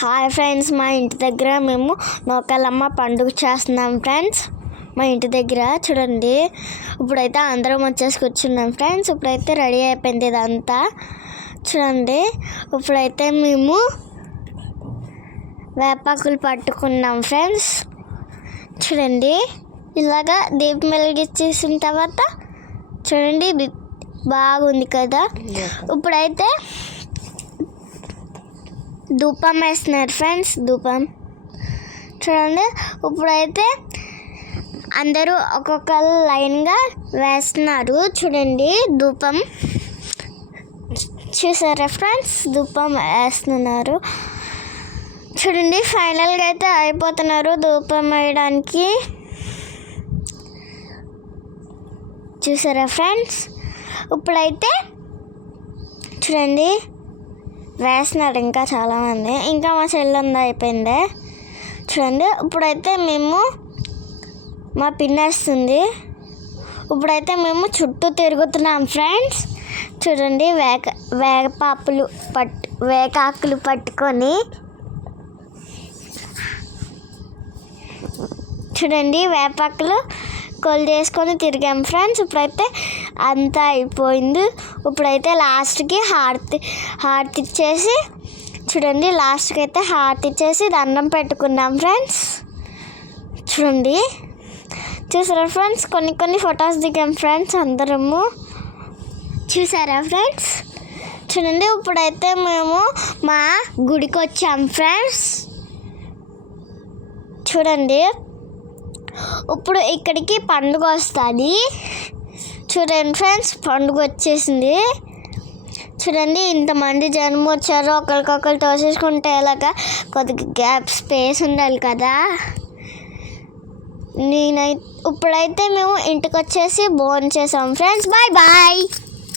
Hi friends, మా ఇంటి దగ్గర మేము నూకాలమ్మ పండుగ చేస్తున్నాం ఫ్రెండ్స్. మా ఇంటి దగ్గర చూడండి, ఇప్పుడైతే అందరం వచ్చేసి కూర్చున్నాం ఫ్రెండ్స్. ఇప్పుడైతే రెడీ అయిపోయింది ఇదంతా చూడండి. ఇప్పుడైతే మేము వేపాకులు పట్టుకున్నాం ఫ్రెండ్స్. చూడండి, ఇలాగా దీపం వెలిగించేసిన తర్వాత చూడండి బాగుంది కదా. ఇప్పుడైతే ధూపం వేస్తున్నారు ఫ్రెండ్స్. ధూపం చూడండి. ఇప్పుడైతే అందరూ ఒక్కొక్క లైన్గా వేస్తున్నారు చూడండి. ధూపం చూసారా ఫ్రెండ్స్, ధూపం వేస్తున్నారు చూడండి. ఫైనల్గా అయితే అయిపోతున్నారు ధూపం వేయడానికి. చూసారా ఫ్రెండ్స్, ఇప్పుడైతే చూడండి వేస్తున్నారు ఇంకా చాలామంది. ఇంకా మా చెల్లి ఉంది, అయిపోయింది చూడండి. ఇప్పుడైతే మేము మా పిన్ వేస్తుంది. ఇప్పుడైతే మేము చుట్టూ తిరుగుతున్నాం ఫ్రెండ్స్. చూడండి, వేకాకులు పట్టుకొని చూడండి వేపాకులు కొలు చేసుకొని తిరిగాం ఫ్రెండ్స్. ఇప్పుడైతే అంతా అయిపోయింది. ఇప్పుడైతే లాస్ట్కి హారతి ఇచ్చేసి చూడండి, లాస్ట్కి అయితే హారతి ఇచ్చేసి దండం పెట్టుకున్నాం ఫ్రెండ్స్. చూడండి, చూసారా ఫ్రెండ్స్, కొన్ని ఫొటోస్ దిగాం ఫ్రెండ్స్ అందరము. చూసారా ఫ్రెండ్స్, చూడండి. ఇప్పుడైతే మేము మా గుడికి వచ్చాం ఫ్రెండ్స్. చూడండి, ఇప్పుడు ఇక్కడికి పండుగ వస్తుంది చూడండి ఫ్రెండ్స్. పండుగ వచ్చేసింది చూడండి. ఇంతమంది జనం వచ్చారు, ఒకరికొకరు తోసేసుకుంటే ఎలాగా కొద్దిగా గ్యాప్ స్పేస్ ఉండాలి కదా. ఇప్పుడైతే మేము ఇంటికి వచ్చేసి భోజనం చేసాం ఫ్రెండ్స్. Bye bye.